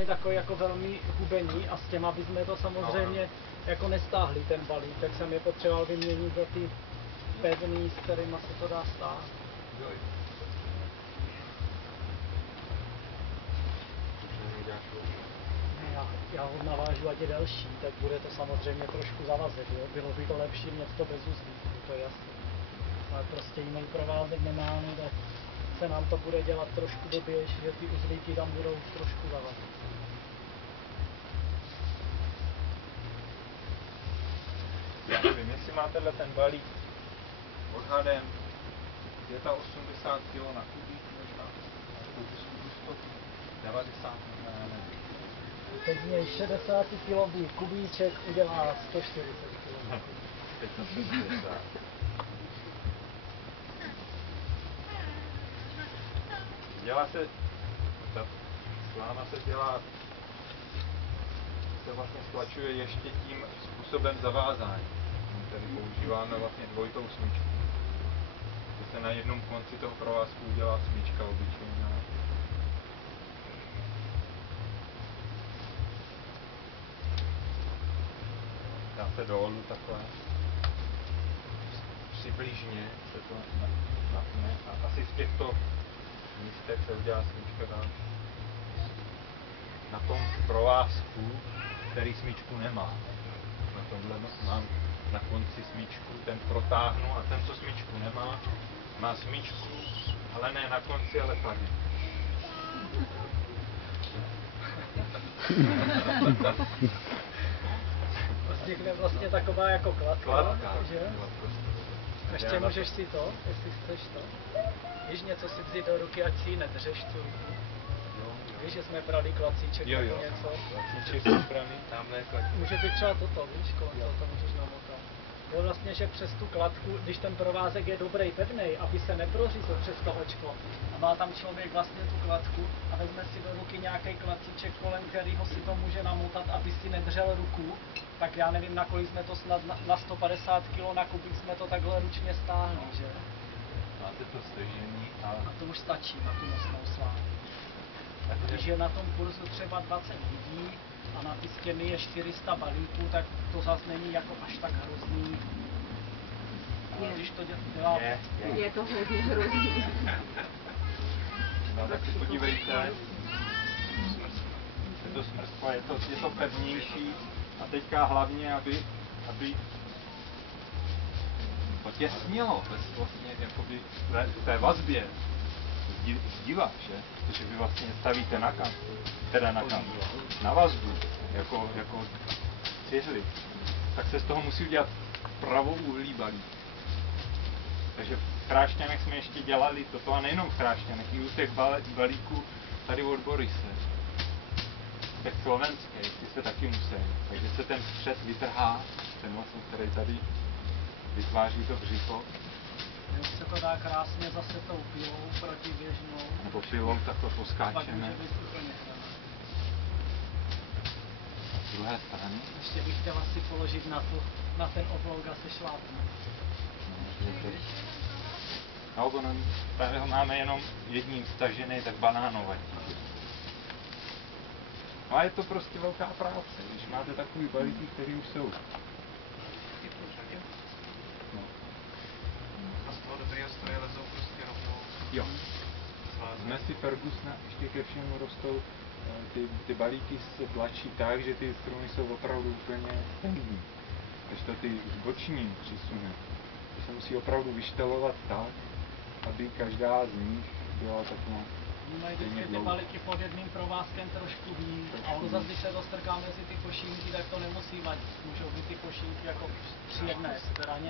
oni takový jako velmi hubení a s těma bychom to samozřejmě jako nestáhli ten balík, tak jsem je potřeboval vyměnit za ty pevný, s kterýma se to dá stát. Já ho navážu, ať je delší, tak bude to samozřejmě trošku zavazet, jo? Bylo by to lepší mít to bez uzlíků, to je jasné. Ale prostě jiný provázek nemáme, tak se nám to bude dělat trošku doběž, že ty uzlíky tam budou trošku zavazet. Já nevím, jestli má ten balík odhadem 85 kg na kubík, možná, nebo 90, možná, já nevím. Teď z něj 60 kg kubíček udělá 140 kg. Teď na 70. Dělá se, ta sláma se dělá, se vlastně stlačuje ještě tím způsobem zavázání. My tady používáme vlastně dvojitou smyčku. To se na jednom konci toho provázku udělá smyčka obyčejná. Dá se dolů takhle. Přibližně se to napne a asi v těchto místech se udělá smyčka dál. Na tom provázku, který smyčku nemá. Na tomhle mám na konci smyčku, ten protáhnu a ten, co smyčku nemá, má smyčku, ale ne na konci, ale tady. Vznikne vlastně taková jako kladka, že? Ještě můžeš si to, jestli chceš to. Víš něco si vzít do ruky, ať si ji nedřeš tu ruku. Víš, že jsme brali klacíček nebo něco? Klacíček jsme brali. Tamhle klacíček. Může být třeba toto, víš, kolem toho to můžeš namotat. Jo, vlastně, že přes tu kladku, když ten provázek je dobrý, pevnej, aby se neprořízl přes to očko, a má tam člověk vlastně tu kladku a vezme si do ruky nějaký klacíček, kolem kterého si to může namotat, aby si nedřel ruku, tak já nevím, na kolik jsme to snad na 150 kg na kubík jsme to takhle ručně stáhli, že? Máte to stažený a to už stačí na tu nosnou slámu. Když je na tom kurzu třeba 20 lidí a na ty stěny je 400 balíků, tak to zase není jako až tak hrozný. Když to dělá... Je to hodně hrozný. No tak si podívejte. Je to smrskva, je to pevnější a teďka hlavně, aby to těsnilo vlastně jakoby v té vazbě zdiva, že? Protože vy vlastně stavíte na kam, teda na vazbu, jako cihly, tak se z toho musí udělat pravouhlý balík. Takže v Chrášťanech jsme ještě dělali toto, a nejenom v Chrášťanech, i u těch balíků tady od Borise. Těch slovenských, ty se taky musí. Takže se ten střed vytrhá, ten vlastně, který tady vytváří to břicho. Když se to dá krásně zase tou pilou protiběžnou. Nebo pilou takhle poskáčeme. Pak může být úplně chrana. Z druhé strany. Ještě bych chtěl asi položit na ten oblouk a se šlápnu. No, ono, tady ho máme jenom jedním stažený, tak banánovatí. No a je to prostě velká práce, když máte takový balíky, které už jsou. No. A z toho dobrýho stroje lezou prostě rovnou. Jo. Jsme si Fergusona ještě ke všemu rostou, ty balíky se tlačí tak, že ty struny jsou opravdu úplně pevný. Když to ty zboční přisuny, to se musí opravdu vyštelovat tak, aby každá z nich byla tak nějak. Mají vždycky ty balíky pod jedným provázkem trošku víc, a ono zase, když se dostrká mezi ty košínky, tak to nemusí vadit. Můžou být ty košínky jako při jedné straně.